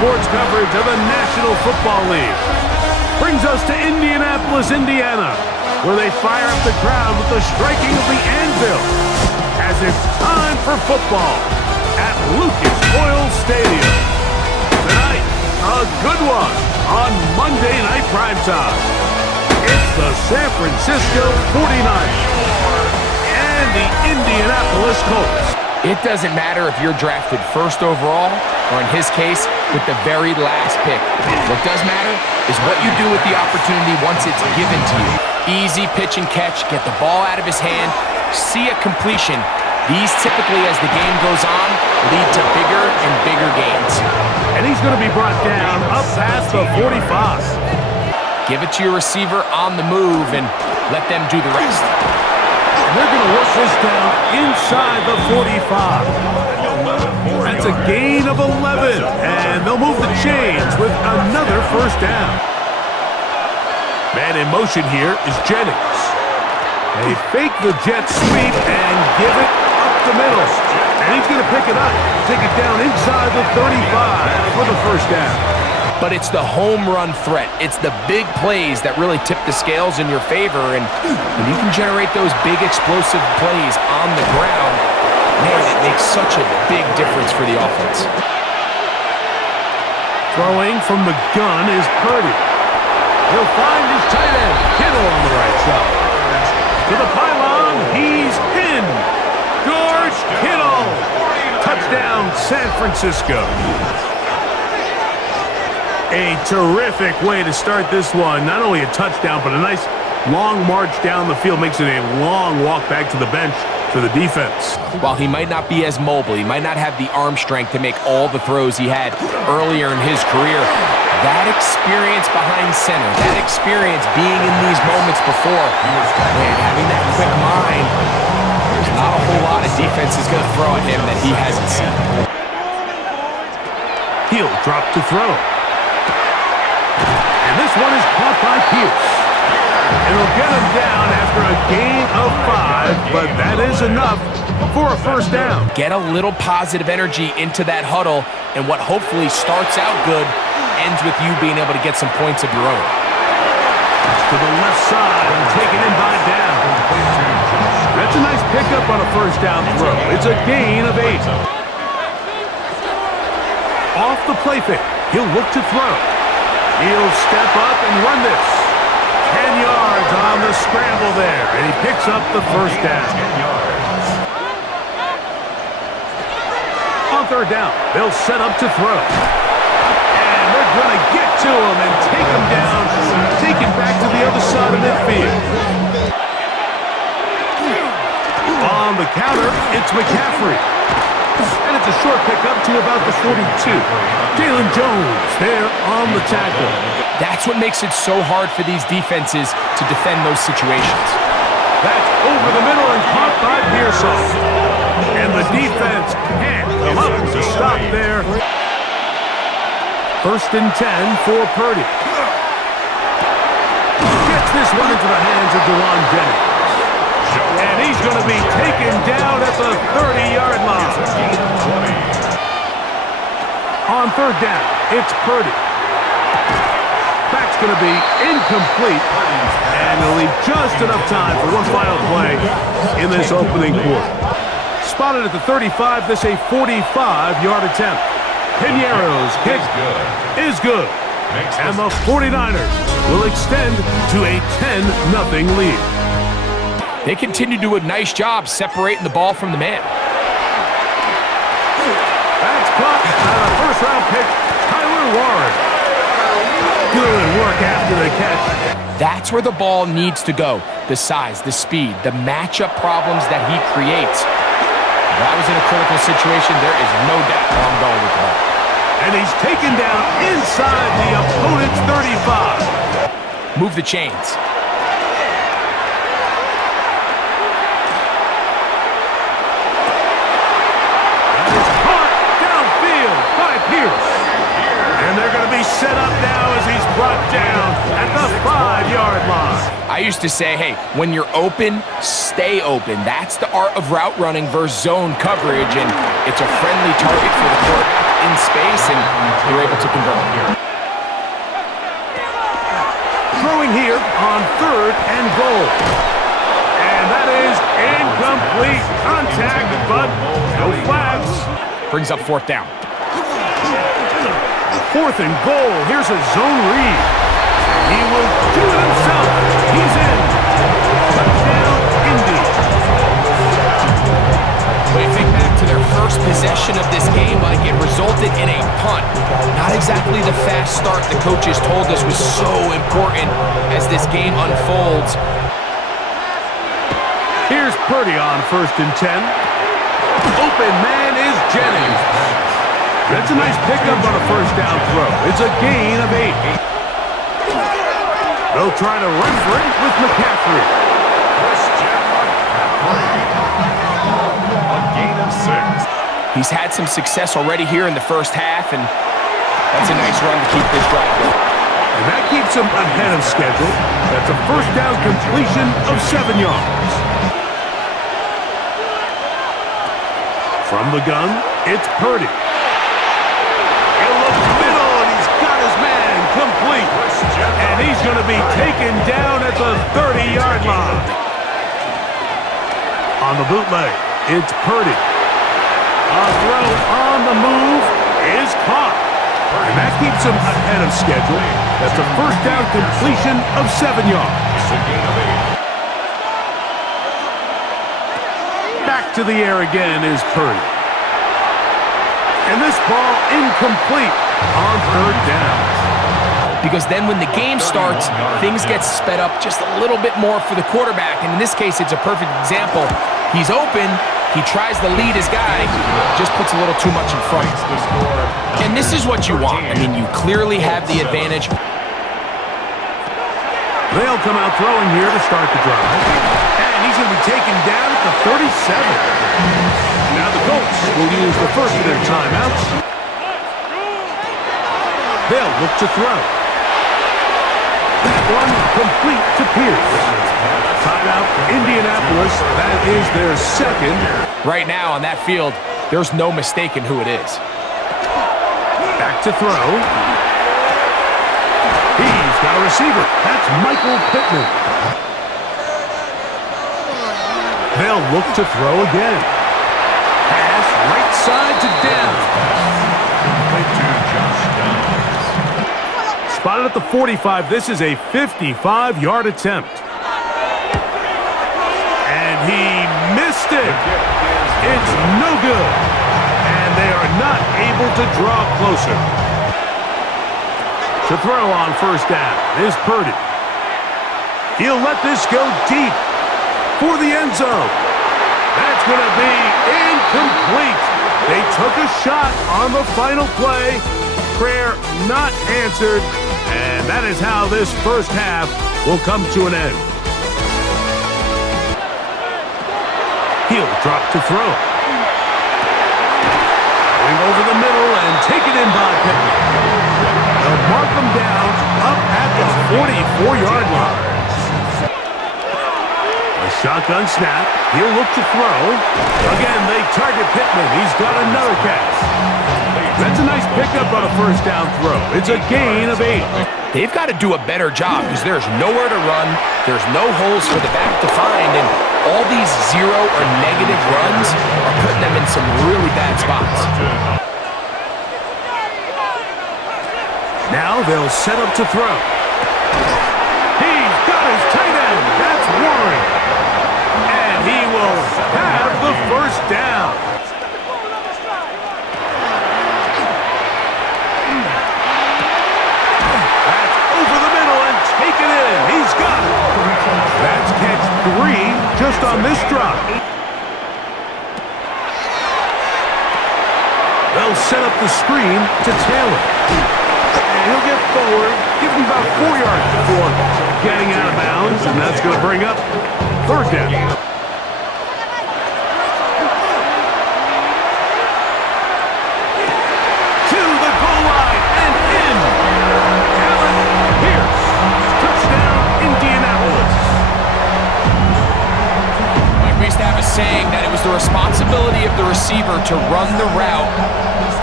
sports coverage of the National Football League. Brings us to Indianapolis, Indiana, where they fire up the crowd with the striking of the anvil as it's time for football at Lucas Oil Stadium. Tonight, a good one on Monday Night Primetime. It's the San Francisco 49ers and the Indianapolis Colts. It doesn't matter if you're drafted first overall or, in his case, with the very last pick. What does matter is what you do with the opportunity once it's given to you. Easy pitch and catch, get the ball out of his hand, see a completion. These typically, as the game goes on, lead to bigger and bigger gains. And he's going to be brought down up past the 45. Give it to your receiver on the move and let them do the rest. And they're going to work this down inside the 45. That's a gain of 11, and they'll move the chains with another first down. Man in motion here is Jennings. They fake the jet sweep and give it up the middle. And he's going to pick it up, take it down inside the 35 for the first down. But it's the home run threat. It's the big plays that really tip the scales in your favor. And when you can generate those big explosive plays on the ground, man, it makes such a big difference for the offense. Throwing from the gun is Purdy. He'll find his tight end, Kittle, on the right side. To the pylon, he's in. George Kittle. Touchdown, San Francisco. A terrific way to start this one. Not only a touchdown, but a nice long march down the field. Makes it a long walk back to the bench for the defense. While he might not be as mobile, he might not have the arm strength to make all the throws he had earlier in his career, that experience behind center, that experience being in these moments before, man, having that quick mind, there's not a whole lot of defense is going to throw at him that he hasn't seen. He'll drop to throw. And this one is caught by Pierce. It'll get him down after a gain of 5, but that is enough for a first down. Get a little positive energy into that huddle, and what hopefully starts out good ends with you being able to get some points of your own. To the left side and taken in by down. That's a nice pickup on a first down throw. It's a gain of 8. Off the play fake, he'll look to throw. He'll step up and run this. 10 yards on the scramble there, and he picks up the first down. On third down, they'll set up to throw. And they're going to get to him and take him down, take him back to the other side of midfield. On the counter, it's McCaffrey. And it's a short pickup to about the 42. Jalen Jones there on the tackle. That's what makes it so hard for these defenses to defend those situations. That's over the middle and caught by Pearson. And the defense can't come up to stop there. First and 10 for Purdy. Gets this one into the hands of Dewan Jennings. And he's going to be taken down at the 30-yard line. On third down, it's Purdy. Back's going to be incomplete. And they'll leave just enough time for one final play in this opening quarter. Spotted at the 35, this a 45-yard attempt. Piñeiro's kick is good. And the 49ers will extend to a 10-0 lead. They continue to do a nice job separating the ball from the man. That's caught on a first-round pick, Tyler Warren. Good work after the catch. That's where the ball needs to go. The size, the speed, the matchup problems that he creates. If I was in a critical situation, there is no doubt where I'm going with the ball. And he's taken down inside the opponent's 35. Move the chains. And they're going to be set up now as he's brought down at the 5-yard line. I used to say, hey, when you're open, stay open. That's the art of route running versus zone coverage, and it's a friendly target for the quarterback in space, and you're able to convert here. Throwing here on 3rd and goal. And that is incomplete contact, but no flags. Brings up 4th down. 4th and goal. Here's a zone read. He will do it himself. He's in. Touchdown, Indy. When you think back to their first possession of this game, like it resulted in a punt. Not exactly the fast start the coaches told us was so important as this game unfolds. Here's Purdy on 1st and 10. Open man is Jennings. That's a nice pickup on a 1st down throw. It's a gain of 8. They'll try to run for it with McCaffrey. A gain of 6. He's had some success already here in the first half, and that's a nice run to keep this drive going. And that keeps him ahead of schedule. That's a 1st down completion of 7 yards. From the gun, it's Purdy. He'll look middle, and he's got his man complete. And he's going to be taken down at the 30-yard line. On the bootleg, it's Purdy. A throw on the move is caught. And that keeps him ahead of schedule. That's a 1st down completion of 7 yards. Back to the air again is Purdy. And this ball incomplete on 3rd down. Because then when the game starts, things get sped up just a little bit more for the quarterback. And in this case, it's a perfect example. He's open. He tries to lead his guy, just puts a little too much in front. And this is what you want. I mean, you clearly have the advantage. They'll come out throwing here to start the drive. And he's going to be taken down at the 37. Now the Colts will use the first of their timeouts. They'll look to throw. That one complete to Pierce. Timeout, Indianapolis. That is their 2nd. Right now on that field, there's no mistaking who it is. Back to throw. He's got a receiver. That's Michael Pittman. They'll look to throw again. Pass right side to Downs. Spotted at the 45. This is a 55-yard attempt. And he missed it. It's no good. And they are not able to draw closer. To throw on 1st down is Purdy. He'll let this go deep for the end zone. That's going to be incomplete. They took a shot on the final play. Prayer not answered. And that is how this first half will come to an end. He'll drop to throw. Going over the middle and taken in by Pittman. They'll mark him down up at the 44-yard line. A shotgun snap. He'll look to throw. Again, they target Pittman. He's got another catch. That's a nice pickup on a 1st down throw. It's a gain of 8. They've got to do a better job because there's nowhere to run. There's no holes for the back to find, and all these 0 or negative runs are putting them in some really bad spots. Now they'll set up to throw. He's got his tight end. That's Warren. And he will have the 1st down. That's over the middle and taken in. He's got it. That's catch 3 just on this drop. They'll set up the screen to Taylor. And he'll get forward, give him about 4 yards before getting out of bounds, and that's going to bring up 3rd down. To the goal line and in. Allen Pierce. Touchdown, Indianapolis. saying that it was the responsibility of the receiver to run the route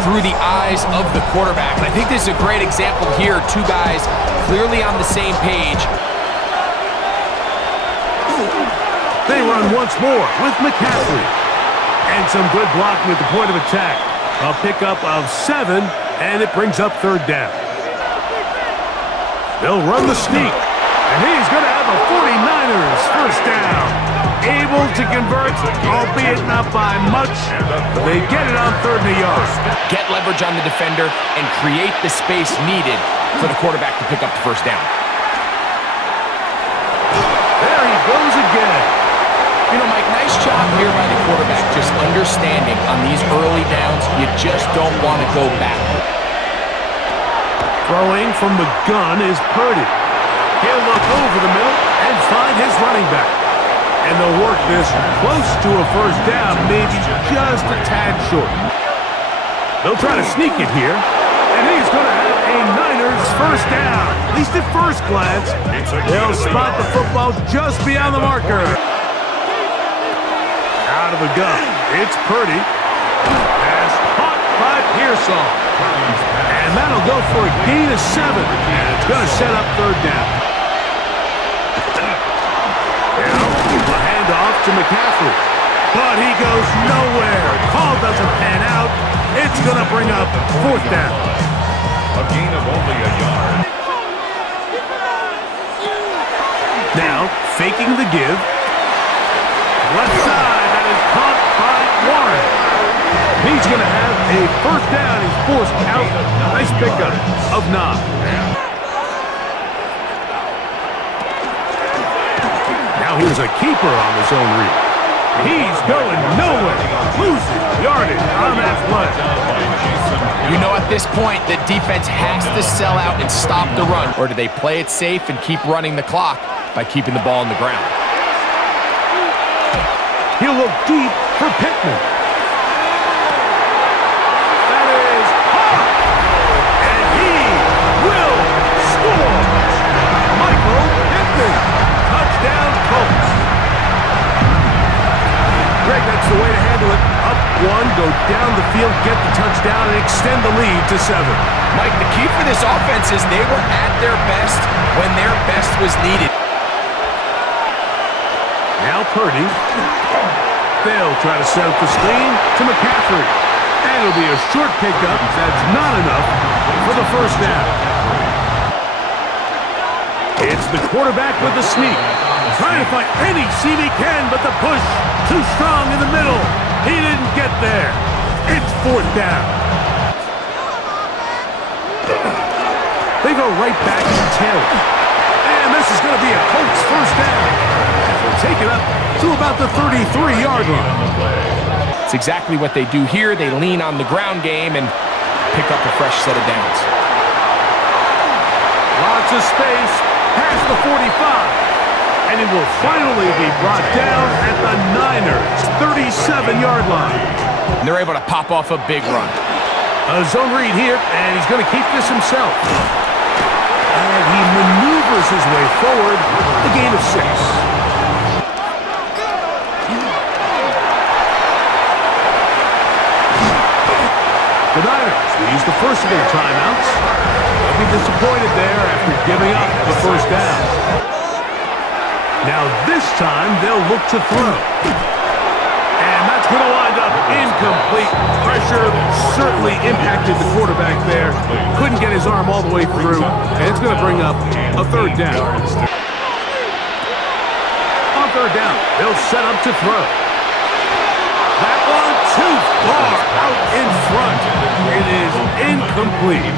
through the eyes of the quarterback. And I think this is a great example here. Two guys clearly on the same page. They run once more with McCaffrey. And some good blocking at the point of attack. A pickup of 7, and it brings up 3rd down. They'll run the sneak. And he's going to have a 49ers first down. Able to convert, albeit not by much. They get it on 3rd and a yard. Get leverage on the defender and create the space needed for the quarterback to pick up the first down. There he goes again. You know, Mike, nice job here by the quarterback, just understanding on these early downs, you just don't want to go back. Throwing from the gun is Purdy. He'll look over the middle and find his running back. And they'll work this close to a first down, maybe just a tad short. They'll try to sneak it here, and he's going to have a Niners first down. At least at first glance, they'll spot the football just beyond the marker. Out of the gun, it's Purdy. Pass caught by Pearson. And that'll go for a gain of 7. And it's going to set up 3rd down. Now, the handoff to McCaffrey. But he goes nowhere. Call doesn't pan out. It's going to bring up 4th down. A gain of only a yard. Now, faking the give. Left side, that is caught by Warren. He's going to have a first down. He's forced out. Nice pickup of 9. Now here's a keeper on the zone read. He's going nowhere. Losing yardage on that play. You know, at this point, the defense has to sell out and stop the run. Or do they play it safe and keep running the clock by keeping the ball on the ground? He'll look deep for Pittman. That is hard. And he will score. Michael Pittman. Touchdown, Colts. Greg, that's the way to handle it. Up 1, go down the field, get the touchdown, and extend the lead to 7. Mike, the key for this offense is they were at their best when their best was needed. Now Purdy. They'll try to set up the screen to McCaffrey. And it'll be a short pickup. That's not enough for the first down. It's the quarterback with the sneak. Trying to find any seam he can, but the push too strong in the middle. He didn't get there. It's 4th down. They go right back to Taylor. And this is going to be a Colts first down. They'll take it up to about the 33-yard line. It's exactly what they do here. They lean on the ground game and pick up a fresh set of downs. Lots of space past the 45. And it will finally be brought down at the Niners' 37-yard line. And they're able to pop off a big run. A zone read here, and he's going to keep this himself. And he maneuvers his way forward, a gain of 6. The Niners will use the first of their timeouts. They'll be disappointed there after giving up the first down. Now this time they'll look to throw. And that's going to wind up incomplete. Pressure certainly impacted the quarterback there. Couldn't get his arm all the way through. And it's going to bring up a 3rd down. On 3rd down, they'll set up to throw. That one too far out in front. It is incomplete.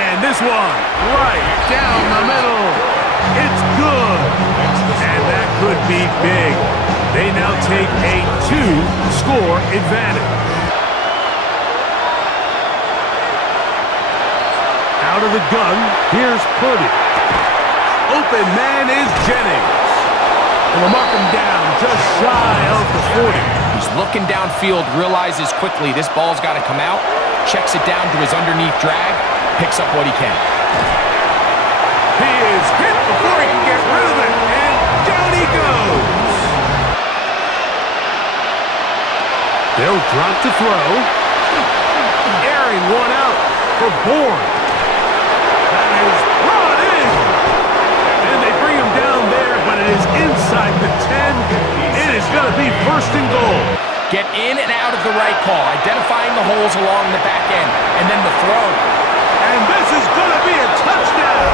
And this one right down the middle. It's good. And that could be big. They now take a 2-score advantage. Out of the gun, here's Purdy. Open man is Jennings. And we'll mark him down just shy of the 40. He's looking downfield, realizes quickly this ball's got to come out, checks it down to his underneath drag, picks up what he can. He is hit before he can get rid of it, and down he goes. They'll drop to throw. Airing one out for Bourne. That is brought in. And they bring him down there, but it is inside the 10. It is going to be first and goal. Get in and out of the right call, identifying the holes along the back end, and then the throw. And this is going to be a touchdown.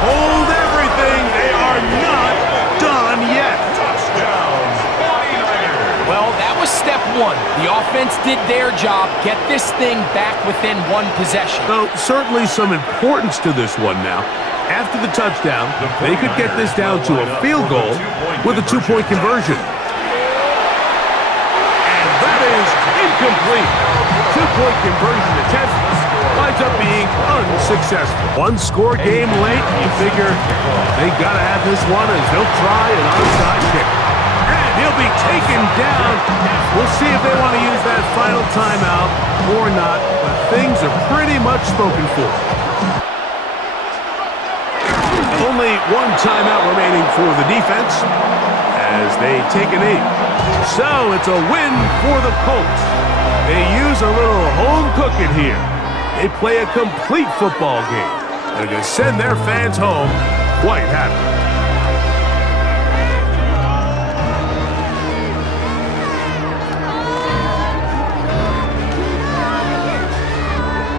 Hold everything. They are not done yet. Touchdown, 49ers. Well, that was step one. The offense did their job, get this thing back within one possession. So certainly some importance to this one now. After the touchdown, they could get this down to a field goal with a two-point conversion. And that is incomplete. Two-point conversion attempt winds up being unsuccessful. One-score game late, you figure they got to have this one as they'll try an onside kick. And he'll be taken down. We'll see if they want to use that final timeout or not, but things are pretty much spoken for. Only one timeout remaining for the defense as they take a knee. So it's a win for the Colts. They use a little home cooking here. They play a complete football game. They're going to send their fans home quite happy.